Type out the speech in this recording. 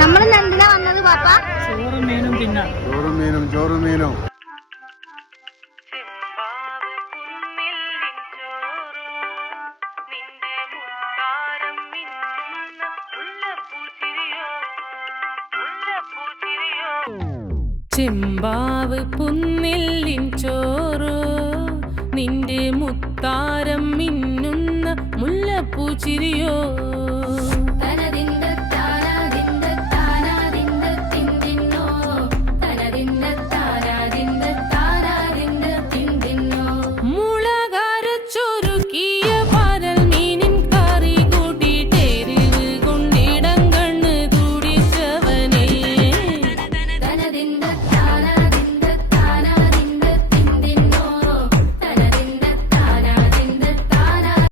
നമ്മൾ എന്തിനാ വന്നത് പാപ്പ? ചോറും മീനും തിന്നാൻ. ചോറും മീനും ചെമ്പാവ് പുന്നില്ലിൻ ചോറോ നിന്റെ മുത്താരം മിന്നുന്ന മുല്ലപ്പൂച്ചിരിയോ.